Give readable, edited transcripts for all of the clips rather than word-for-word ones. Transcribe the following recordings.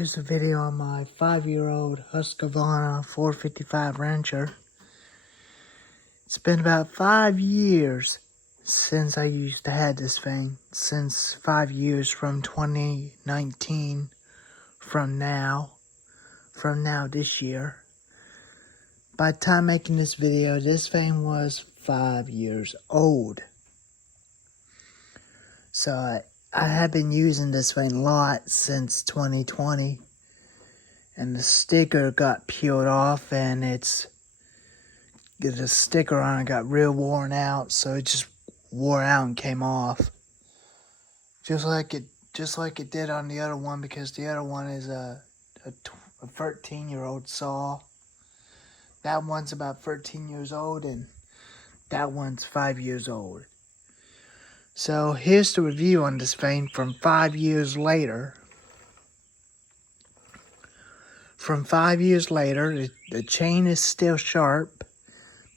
Here's a video on my 5-year-old Husqavra 455 Rancher. It's been about 5 years since I used to have this thing. Since 5 years from 2019, from now this year. By the time making this video, this thing was 5 years old. So I have been using this thing a lot since 2020, and the sticker got peeled off, and the sticker on it got real worn out, so it just wore out and came off, just like it did on the other one, because the other one is a 13-year-old saw. That one's about 13 years old, and that one's 5 years old. So here's the review on this thing from 5 years later. From 5 years later, the chain is still sharp.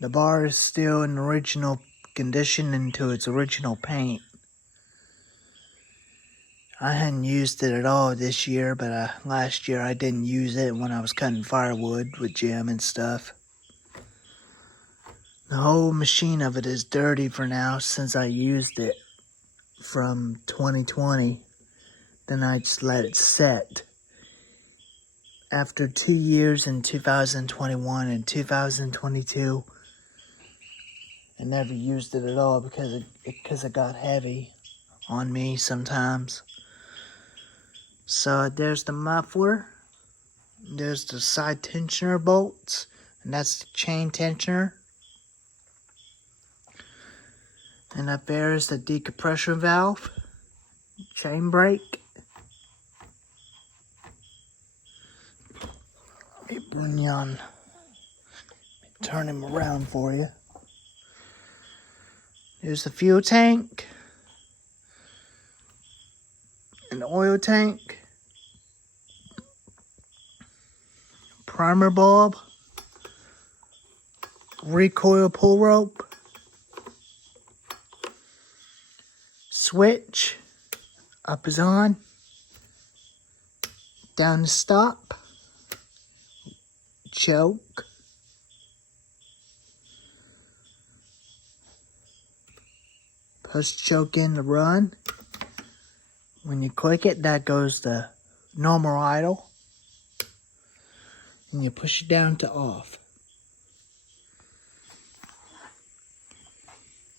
The bar is still in original condition into its original paint. I hadn't used it at all this year, but last year I didn't use it when I was cutting firewood with Jim and stuff. The whole machine of it is dirty for now since I used it from 2020. Then I just let it set. After 2 years in 2021 and 2022, I never used it at all because it got heavy on me sometimes. So there's the muffler, there's the side tensioner bolts, and that's the chain tensioner. And up there is the decompression valve, chain brake. Let me bring you on, turn him around for you. There's the fuel tank, an oil tank, primer bulb, recoil pull rope, switch, up is on, down to stop, choke, push choke in to run. When you click it, that goes to normal idle, and you push it down to off.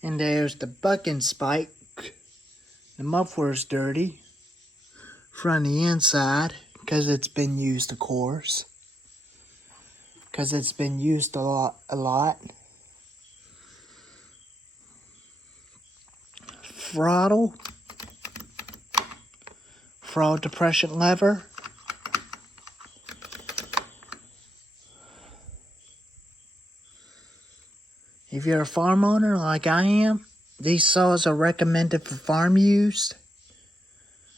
And there's the bucking spike. The muffler is dirty from the inside because it's been used, of course. Because it's been used a lot. Throttle depression lever. If you're a farm owner like I am, these saws are recommended for farm use,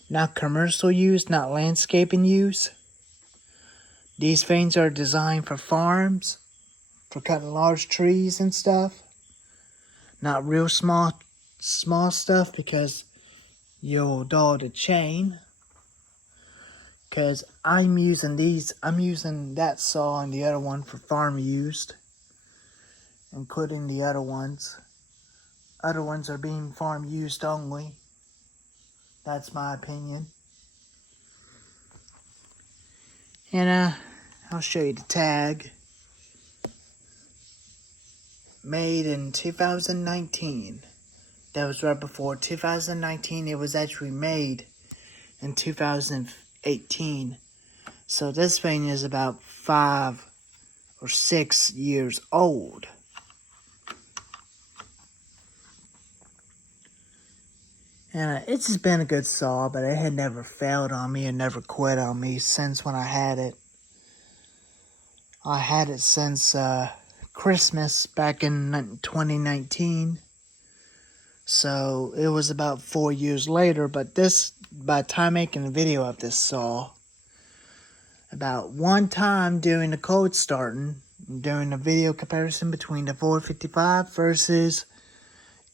not commercial use, not landscaping use. These things are designed for farms, for cutting large trees and stuff. Not real small stuff, because you'll dull the chain. Because I'm using that saw and the other one for farm use, including the other ones. Other ones are being farm used only. That's my opinion. And I'll show you the tag. Made in 2019. That was right before 2019. It was actually made in 2018. So this thing is about 5 or 6 years old. And it's just been a good saw, but it had never failed on me and never quit on me since when I had it. I had it since Christmas back in 2019. So it was about 4 years later, but by the time making a video of this saw, about one time during the cold starting, during the video comparison between the 455 versus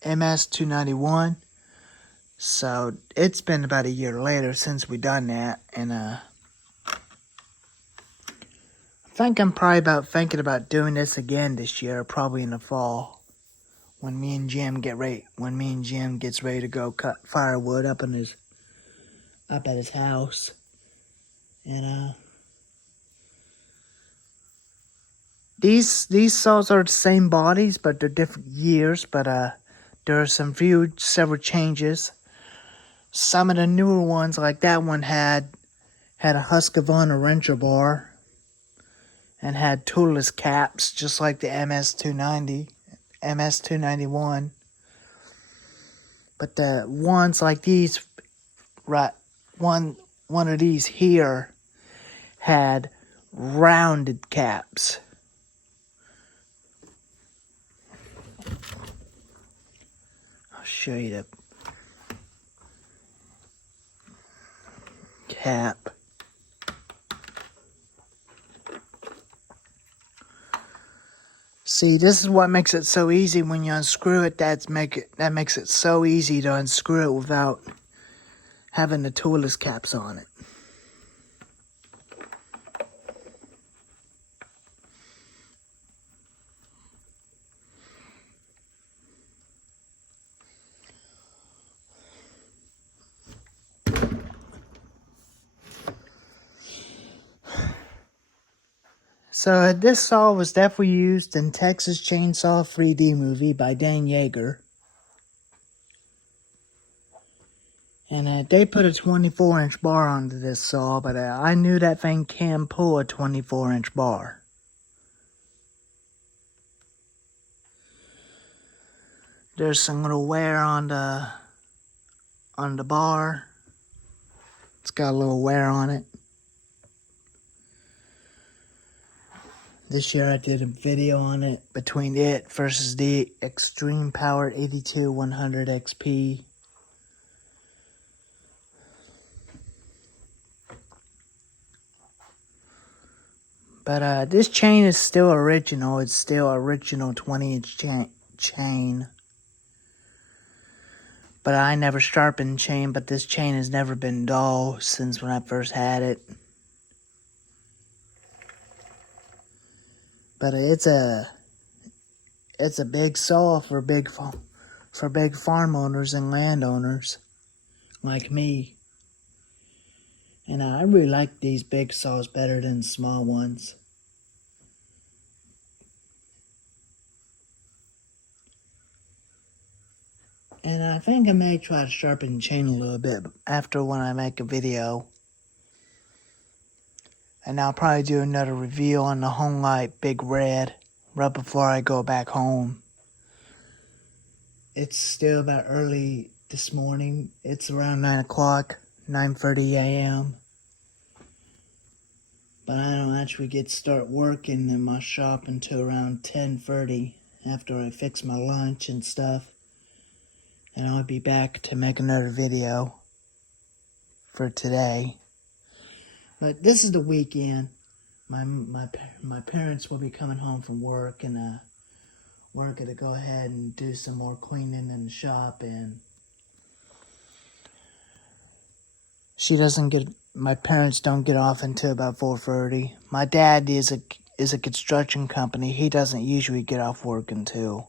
MS291, So it's been about a year later since we done that, and think I'm thinking about doing this again this year, probably in the fall. When me and Jim gets ready to go cut firewood up at his house. And these saws are the same bodies, but they're different years. But there are several changes. Some of the newer ones, like that one, had a husqavra wrencher bar and had toolless caps, just like the MS290, MS291. But the ones like these, right, one of these here had rounded caps. I'll show you the cap. See, this is what makes it so easy when you unscrew it. That makes it so easy to unscrew it without having the toolless caps on it. So this saw was definitely used in Texas Chainsaw 3D movie by Dan Yeager. And they put a 24-inch bar onto this saw, but I knew that thing can pull a 24-inch bar. There's some little wear on the bar. It's got a little wear on it. This year I did a video on it, between it versus the Extreme Power 82-100 XP. But this chain is still original. It's still original 20-inch chain. But I never sharpened chain, but this chain has never been dull since when I first had it. But it's a big saw for big farm owners and landowners like me. And I really like these big saws better than small ones. And I think I may try to sharpen the chain a little bit after when I make a video. And I'll probably do another review on the Home Light Big Red right before I go back home. It's still about early this morning. It's around 9 o'clock, 9:30 a.m. But I don't actually start working in my shop until around 10:30 after I fix my lunch and stuff. And I'll be back to make another video for today. But this is the weekend. My parents will be coming home from work, and we're gonna go ahead and do some more cleaning in the shop. And my parents don't get off until about 4:30. My dad is a construction company. He doesn't usually get off work until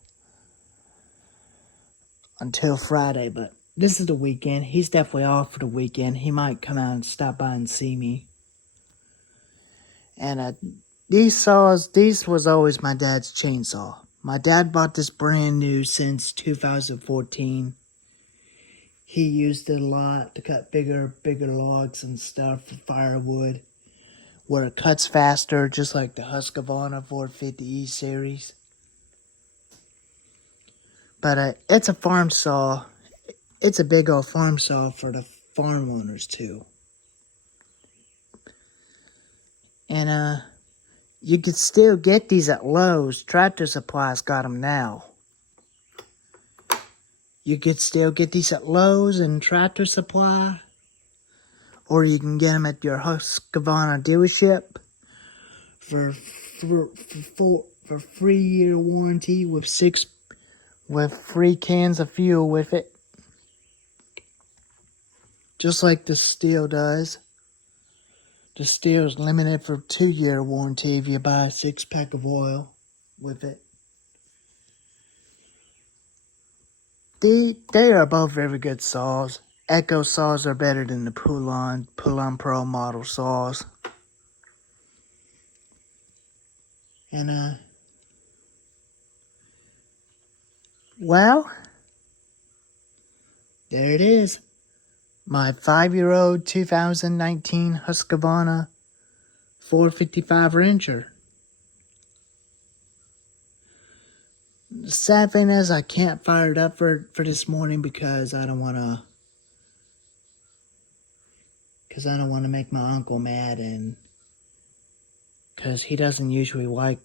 Friday, but this is the weekend. He's definitely off for the weekend. He might come out and stop by and see me. And these was always my dad's chainsaw. My dad bought this brand new since 2014. He used it a lot to cut bigger logs and stuff for firewood, where it cuts faster, just like the Husqvarna 450E series. But it's a farm saw. It's a big old farm saw for the farm owners too. And you could still get these at Lowe's. Tractor Supply's got them now. You could still get these at Lowe's and Tractor Supply. Or you can get them at your Husqvarna dealership for 3-year warranty with free cans of fuel with it. Just like the steel does. The steel's limited for 2-year warranty if you buy a 6-pack of oil with it. They are both very good saws. Echo saws are better than the Poulan Pro model saws. And well, there it is. My 5-year-old 2019 Husqvarna 455 wrencher. The sad thing is I can't fire it up for this morning because I don't want to make my uncle mad, and because he doesn't usually like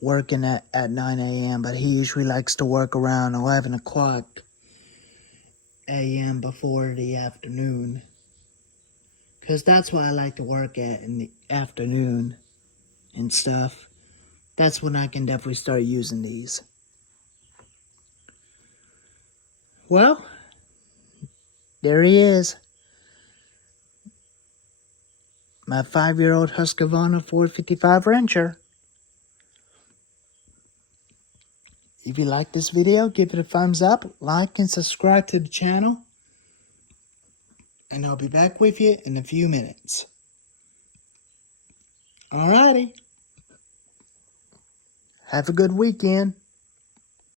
working at 9 a.m. but he usually likes to work around 11 o'clock a.m. before the afternoon, because that's why I like to work at in the afternoon and stuff. That's when I can definitely start using these. Well, there he is. My 5-year-old Husqvarna 455 wrencher. If you like this video, give it a thumbs up, like, and subscribe to the channel. And I'll be back with you in a few minutes. Alrighty. Have a good weekend.